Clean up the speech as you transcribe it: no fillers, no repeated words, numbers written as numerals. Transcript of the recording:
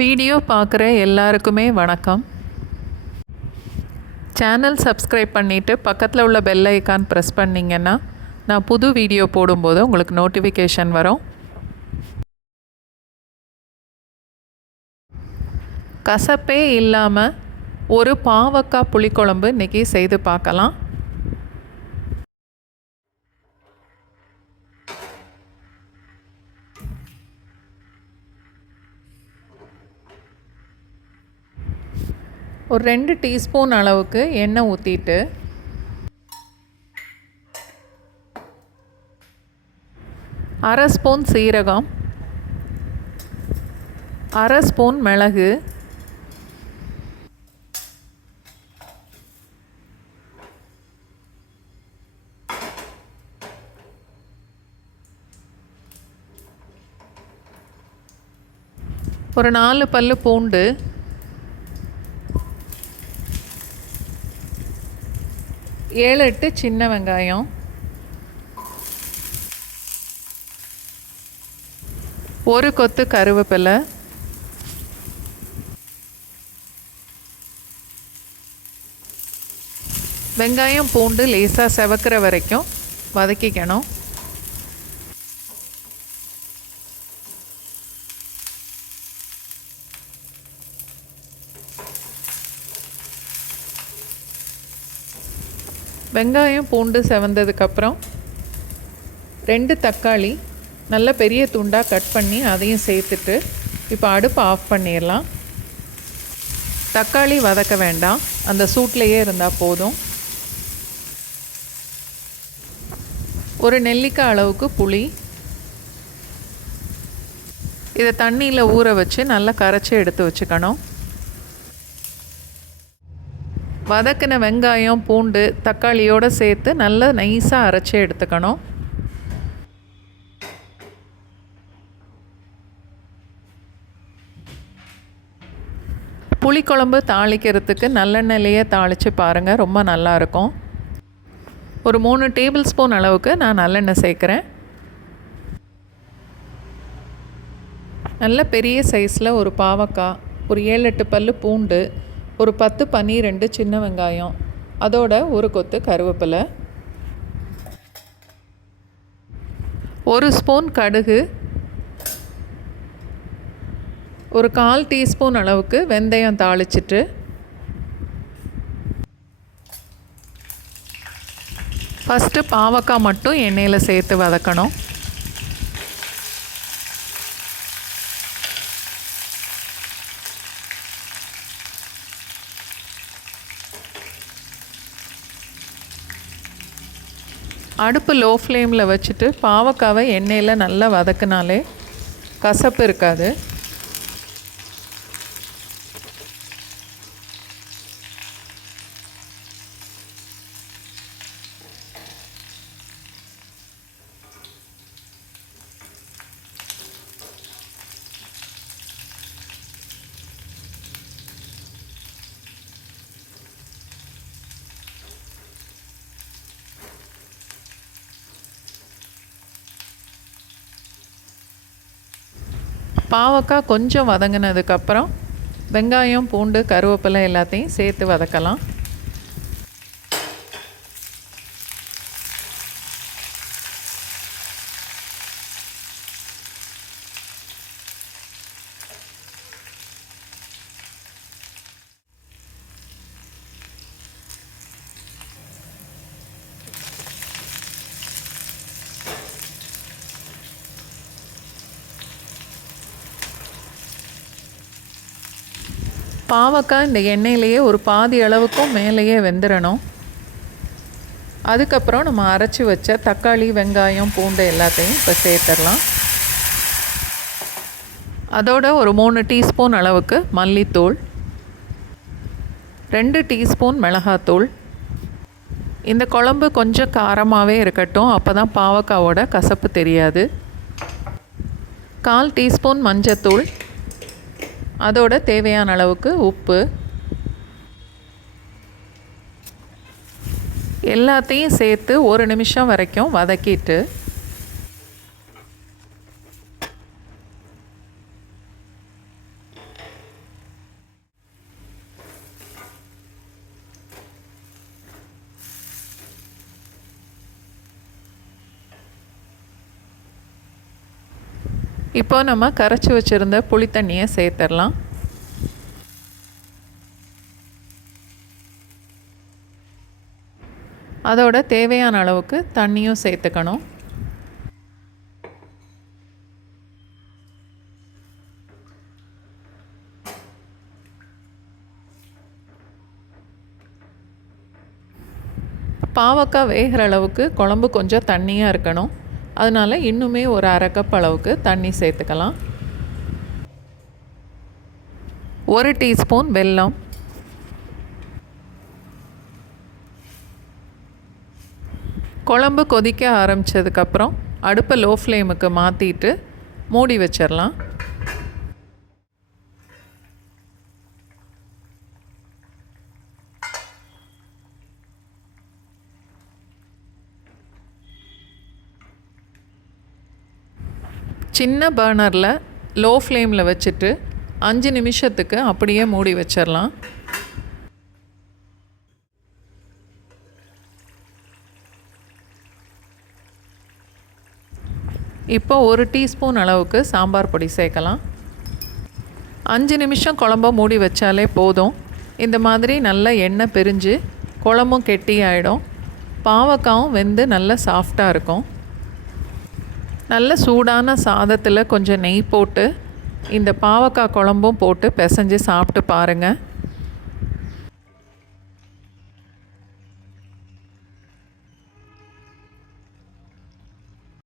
Video பார்க்குற எல்லாருக்குமே வணக்கம். சேனல் சப்ஸ்கிரைப் பண்ணிவிட்டு பக்கத்தில் உள்ள பெல் ஐக்கான் ப்ரெஸ் பண்ணிங்கன்னா நான் புது வீடியோ போடும்போது உங்களுக்கு நோட்டிஃபிகேஷன் வரும். கசப்பே இல்லாமல் ஒரு பாவக்காய் புளிக்குழம்பு இன்றைக்கி செய்து பார்க்கலாம். ஒரு 2 டீஸ்பூன் அளவுக்கு எண்ணெய் ஊற்றிட்டு அரை ஸ்பூன் சீரகம், அரை ஸ்பூன் மிளகு, ஒரு 4 பல்லு பூண்டு, 7-8 சின்ன வெங்காயம், ஒரு கொத்து கருவேப்பிலை, வெங்காயம் பூண்டு லேசாக செவக்கிற வரைக்கும் வதக்கிக்கணும். வெங்காயம் பூண்டு செவந்ததுக்கப்புறம் 2 தக்காளி நல்ல பெரிய துண்டாக கட் பண்ணி அதையும் சேர்த்துட்டு இப்போ அடுப்பை ஆஃப் பண்ணிடலாம். தக்காளி வதக்க வேண்டாம், அந்த சூட்லேயே இருந்தால் போதும். ஒரு நெல்லிக்காய் அளவுக்கு புளி, இதை தண்ணியில் ஊற வச்சு நல்லா கரைச்சி எடுத்து வச்சுக்கணும். வதக்கின வெங்காயம் பூண்டு தக்காளியோடு சேர்த்து நல்லா நைஸாக அரைச்சி எடுத்துக்கணும். புளிக்குழம்பு தாளிக்கிறதுக்கு நல்லெண்ணெயிலேயே தாளித்து பாருங்கள், ரொம்ப நல்லாயிருக்கும். ஒரு 3 டேபிள் ஸ்பூன் அளவுக்கு நான் நல்லெண்ணெய் சேர்க்குறேன். நல்ல பெரிய சைஸில் ஒரு பாவக்காய், ஒரு 7-8 பல்லு பூண்டு, ஒரு 10-12 சின்ன வெங்காயம், அதோட ஒரு கொத்து கருவேப்பிலை, ஒரு ஸ்பூன் கடுகு, ஒரு 1/4 டீஸ்பூன் அளவுக்கு வெந்தயம் தாளிச்சிட்டு ஃபஸ்ட்டு பாவக்காய் மட்டும் எண்ணெயில் சேர்த்து வதக்கணும். அடுப்பு லோ ஃப்ளேமில் வச்சுட்டு பாவக்காவை எண்ணெயில் நல்லா வதக்கினாலே கசப்பு இருக்காது. பாவக்காய் கொஞ்சம் வதங்கினதுக்கப்புறம் வெங்காயம் பூண்டு கருவேப்பிலை எல்லாத்தையும் சேர்த்து வதக்கலாம். பாவக்காய் இந்த எண்ணெயிலேயே ஒரு பாதி அளவுக்கும் மேலேயே வெந்துடணும். அதுக்கப்புறம் நம்ம அரைச்சி வச்ச தக்காளி வெங்காயம் பூண்டு எல்லாத்தையும் இப்போ சேர்த்துடலாம். அதோட ஒரு 3 டீஸ்பூன் அளவுக்கு மல்லித்தூள், 2 டீஸ்பூன் மிளகாத்தூள். இந்த குழம்பு கொஞ்சம் காரமாகவே இருக்கட்டும், அப்போ தான் பாவக்காவோட கசப்பு தெரியாது. 1/4 டீஸ்பூன் மஞ்சத்தூள், அதோட தேவையான அளவுக்கு உப்பு, எல்லாத்தையும் சேர்த்து 1 நிமிஷம் வரைக்கும் வதக்கிட்டு இப்போ நம்ம கரைச்சி வச்சுருந்த புளி தண்ணியை சேர்த்துடலாம். அதோட தேவையான அளவுக்கு தண்ணியும் சேர்த்துக்கணும். பாவக்காய் வேகிற அளவுக்கு குழம்பு கொஞ்சம் தண்ணியாக இருக்கணும். அதனால் இன்னுமே ஒரு 1/2 கப் அளவுக்கு தண்ணி சேர்த்துக்கலாம். 1 டீஸ்பூன் வெல்லம், குழம்பு கொதிக்க ஆரம்பித்ததுக்கப்புறம் அடுப்பை லோ ஃப்ளேமுக்கு மாற்றிட்டு மூடி வச்சிடலாம். சின்ன பர்னரில் லோ ஃப்ளேமில் வச்சுட்டு 5 நிமிஷத்துக்கு அப்படியே மூடி வச்சிடலாம். இப்போ 1 டீஸ்பூன் அளவுக்கு சாம்பார் பொடி சேர்க்கலாம். 5 நிமிஷம் குழம்ப மூடி வச்சாலே போதும். இந்த மாதிரி நல்லா எண்ணெய் பிரிஞ்சு குழம்பும் கெட்டியாயிடும். பாவக்காயும் வெந்து நல்லா சாஃப்டாக இருக்கும். நல்ல சூடான சாதத்தில் கொஞ்சம் நெய் போட்டு இந்த பாவக்காய் குழம்பும் போட்டு பிசைஞ்சு சாப்பிட்டு பாருங்கள்.